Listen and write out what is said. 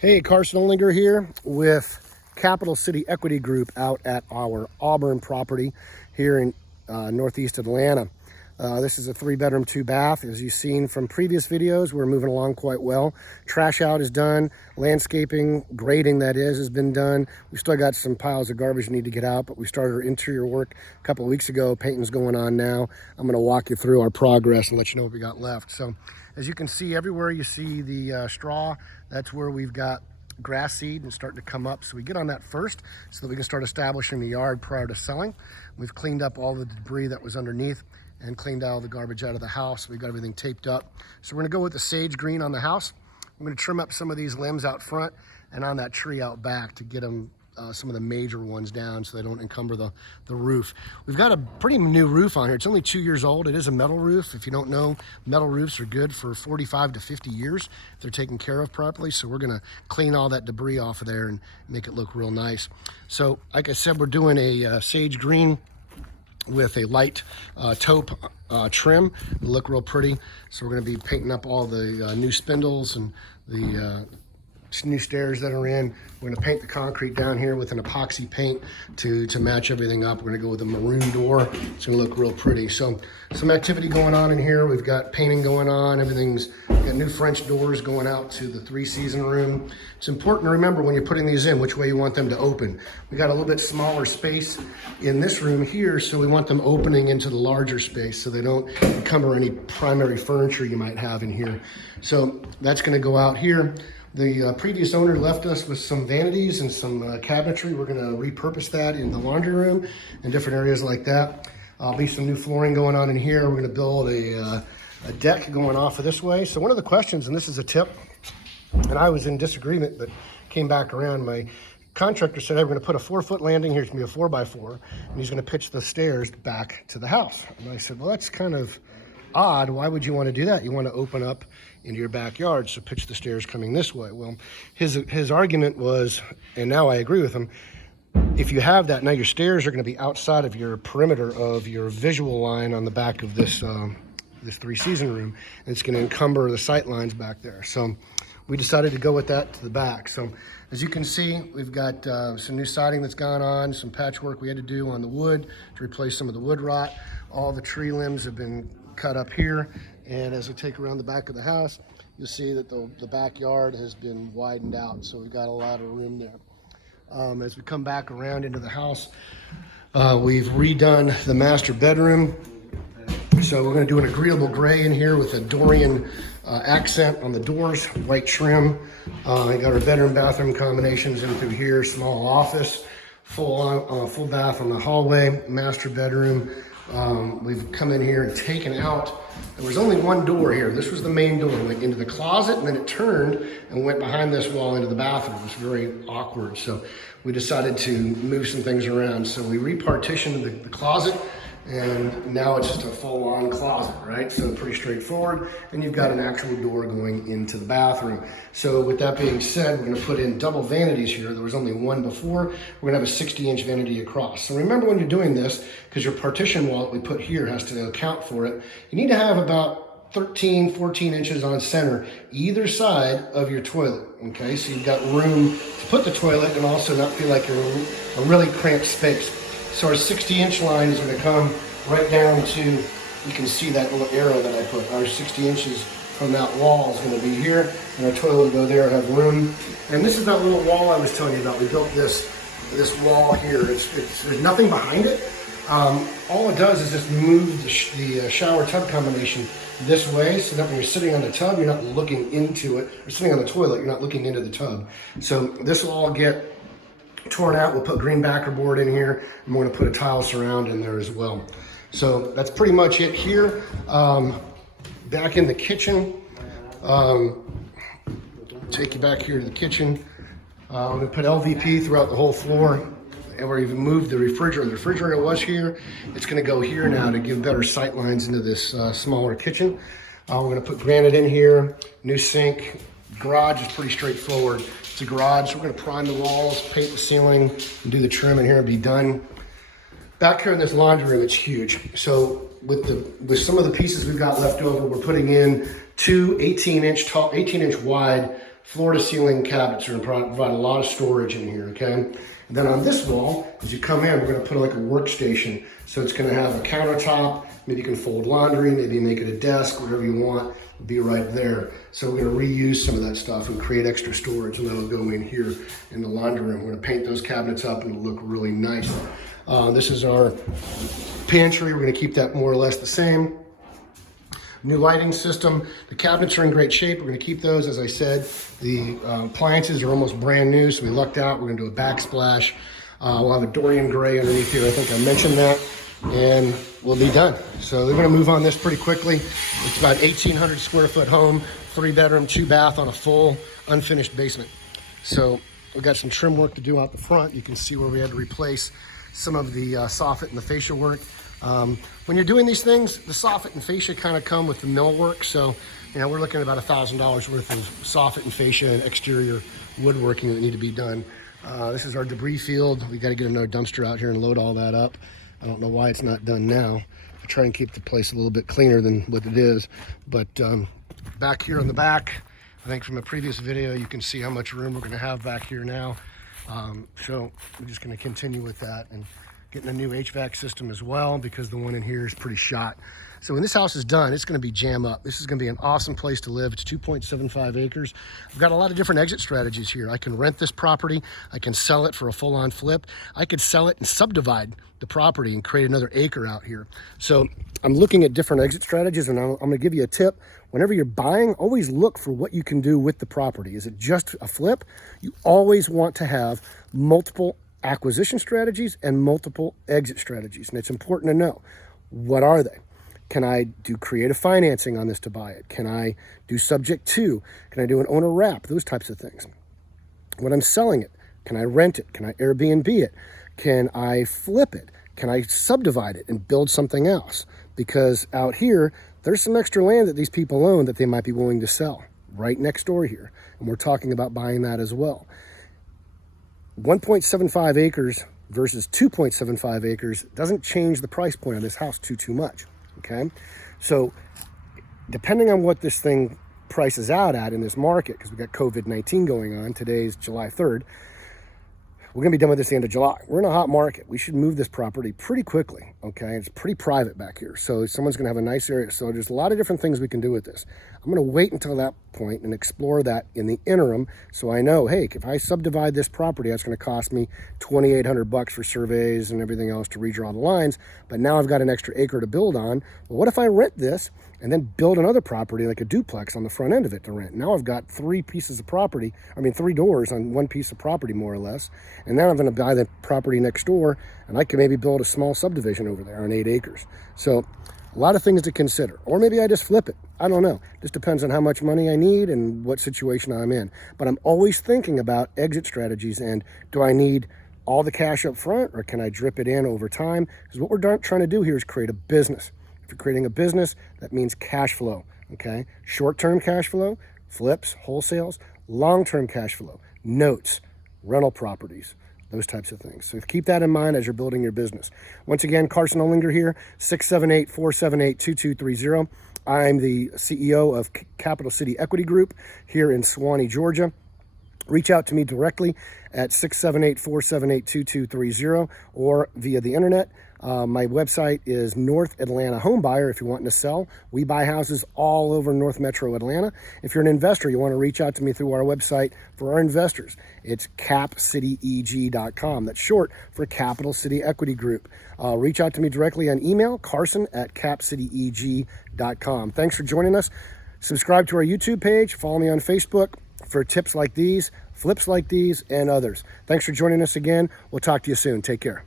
Hey, Carson Olinger here with Capital City Equity Group out at our Auburn property here in northeast Atlanta. This is a 3-bedroom, 2-bath. As you've seen from previous videos, we're moving along quite well. Trash out is done. Landscaping, grading that is, has been done. We still got some piles of garbage need to get out, but we started our interior work a couple of weeks ago. Painting's going on now. I'm going to walk you through our progress and let you know what we got left. So as you can see, everywhere you see the straw, that's where we've got grass seed and starting to come up. So we get on that first so that we can start establishing the yard prior to selling. We've cleaned up all the debris that was underneath and cleaned all the garbage out of the house. We've got everything taped up. So we're gonna go with the sage green on the house. I'm gonna trim up some of these limbs out front and on that tree out back to get them some of the major ones down so they don't encumber the roof. We've got a pretty new roof on here. It's only 2 years old. It is a metal roof. If you don't know, metal roofs are good for 45 to 50 years if they're taken care of properly. So we're gonna clean all that debris off of there and make it look real nice. So like I said, we're doing a sage green with a light taupe trim. It'll look real pretty. So we're gonna be painting up all the new spindles and the new stairs that are in. We're gonna paint the concrete down here with an epoxy paint to match everything up. We're gonna go with a maroon door. It's gonna look real pretty. So some activity going on in here. We've got painting going on. We've got new French doors going out to the 3-season room. It's important to remember when you're putting these in, which way you want them to open. We got a little bit smaller space in this room here, so we want them opening into the larger space so they don't encumber any primary furniture you might have in here. So that's gonna go out here. The previous owner left us with some vanities and some cabinetry. We're gonna repurpose that in the laundry room and different areas like that. Be some new flooring going on in here. We're gonna build a deck going off of this way. So one of the questions, and this is a tip, and I was in disagreement, but came back around. My contractor said, hey, we're gonna put a 4-foot landing here. It's gonna be a 4x4, and he's gonna pitch the stairs back to the house. And I said, well, that's kind of odd. Why would you want to do that? You want to open up into your backyard, so pitch the stairs coming this way. Well, his argument was, and now I agree with him, if you have that, now your stairs are going to be outside of your perimeter of your visual line on the back of this 3-season room, and it's going to encumber the sight lines back there. So we decided to go with that to the back. So as you can see, we've got some new siding that's gone on, some patchwork we had to do on the wood to replace some of the wood rot. All the tree limbs have been cut up here, and as we take around the back of the house, you'll see that the backyard has been widened out, so we've got a lot of room there. As we come back around into the house, we've redone the master bedroom. So we're going to do an agreeable gray in here with a Dorian accent on the doors, white trim. We got our bedroom bathroom combinations in through here, small office, full bath on the hallway, master bedroom. We've come in here and taken out, there was only one door here. This was the main door. It went into the closet, and then it turned and went behind this wall into the bathroom. It was very awkward. So we decided to move some things around. So we repartitioned the closet, and now it's just a full-on closet, right? So pretty straightforward. And you've got an actual door going into the bathroom. So with that being said, we're gonna put in double vanities here. There was only one before. We're gonna have a 60-inch vanity across. So remember when you're doing this, because your partition wall that we put here has to account for it, you need to have about 13, 14 inches on center, either side of your toilet, okay? So you've got room to put the toilet and also not feel like you're in a really cramped space. So our 60-inch line is going to come right down to, you can see that little arrow that I put. Our 60 inches from that wall is going to be here, and our toilet will go there and have room. And this is that little wall I was telling you about. We built this wall here. There's nothing behind it. All it does is just move the shower tub combination this way, so that when you're sitting on the tub, you're not looking into it, or sitting on the toilet, you're not looking into the tub. So this will all get torn out. We'll put green backer board in here, and we're going to put a tile surround in there as well. So that's pretty much it here. Back in the kitchen, take you back here to the kitchen. I'm going to put LVP throughout the whole floor, and we're even moved the refrigerator. The refrigerator was here. It's going to go here now to give better sight lines into this smaller kitchen. We're going to put granite in here, new sink. Garage is pretty straightforward. It's a garage, so we're gonna prime the walls, paint the ceiling, and do the trim in here and be done. Back here in this laundry room, it's huge. So with some of the pieces we've got left over, we're putting in two 18-inch wide floor-to-ceiling cabinets are going to provide a lot of storage in here, okay? And then on this wall, as you come in, we're going to put like a workstation. So it's going to have a countertop. Maybe you can fold laundry, maybe make it a desk, whatever you want, will be right there. So we're going to reuse some of that stuff and create extra storage, and that'll go in here in the laundry room. We're going to paint those cabinets up and it'll look really nice. This is our pantry. We're going to keep that more or less the same. New lighting system. The cabinets are in great shape. We're going to keep those. As I said, the appliances are almost brand new, so we lucked out. We're going to do a backsplash. We'll have a Dorian gray underneath here. I think I mentioned that. And we'll be done. So we're going to move on this pretty quickly. It's about 1,800 square foot home, 3-bedroom, 2-bath on a full unfinished basement. So we've got some trim work to do out the front. You can see where we had to replace some of the soffit and the fascia work. When you're doing these things, the soffit and fascia kind of come with the millwork. So, you know, we're looking at about $1,000 worth of soffit and fascia and exterior woodworking that need to be done. This is our debris field. We got to get another dumpster out here and load all that up. I don't know why it's not done now. I try and keep the place a little bit cleaner than what it is. But back here in the back, I think from a previous video, you can see how much room we're going to have back here now. So we're just going to continue with that and getting a new HVAC system as well, because the one in here is pretty shot. So when this house is done, it's going to be jam up. This is going to be an awesome place to live. It's 2.75 acres. I've got a lot of different exit strategies here. I can rent this property. I can sell it for a full-on flip. I could sell it and subdivide the property and create another acre out here. So I'm looking at different exit strategies, and I'm going to give you a tip. Whenever you're buying, always look for what you can do with the property. Is it just a flip? You always want to have multiple acquisition strategies and multiple exit strategies. And it's important to know, what are they? Can I do creative financing on this to buy it? Can I do subject to? Can I do an owner wrap? Those types of things. When I'm selling it, can I rent it? Can I Airbnb it? Can I flip it? Can I subdivide it and build something else? Because out here, there's some extra land that these people own that they might be willing to sell right next door here. And we're talking about buying that as well. 1.75 acres versus 2.75 acres doesn't change the price point of this house too much, okay? So depending on what this thing prices out at in this market, because we've got COVID-19 going on, today's July 3rd, we're going to be done with this at the end of July. We're in a hot market. We should move this property pretty quickly, okay? It's pretty private back here, so someone's going to have a nice area. So there's a lot of different things we can do with this. I'm going to wait until that point and explore that in the interim, so I know, hey, if I subdivide this property, that's going to cost me $2,800 for surveys and everything else to redraw the lines, but now I've got an extra acre to build on. Well, what if I rent this and then build another property like a duplex on the front end of it to rent? Now I've got 3 doors on one piece of property, more or less. And then I'm going to buy the property next door, and I can maybe build a small subdivision over there on 8 acres. So a lot of things to consider. Or maybe I just flip it. I don't know. Just depends on how much money I need and what situation I'm in. But I'm always thinking about exit strategies, and do I need all the cash up front, or can I drip it in over time? Because what we're trying to do here is create a business. If you're creating a business, that means cash flow, okay? Short-term cash flow, flips, wholesales, long-term cash flow, notes, rental properties, those types of things. So keep that in mind as you're building your business. Once again, Carson Olinger here, 678-478-2230. I'm the CEO of Capital City Equity Group here in Suwanee, Georgia. Reach out to me directly at 678-478-2230 or via the internet. My website is North Atlanta Home Buyer if you're wanting to sell. We buy houses all over North Metro Atlanta. If you're an investor, you want to reach out to me through our website for our investors. It's capcityeg.com. That's short for Capital City Equity Group. Reach out to me directly on email, carson@capcityeg.com. Thanks for joining us. Subscribe to our YouTube page. Follow me on Facebook for tips like these, flips like these, and others. Thanks for joining us again. We'll talk to you soon. Take care.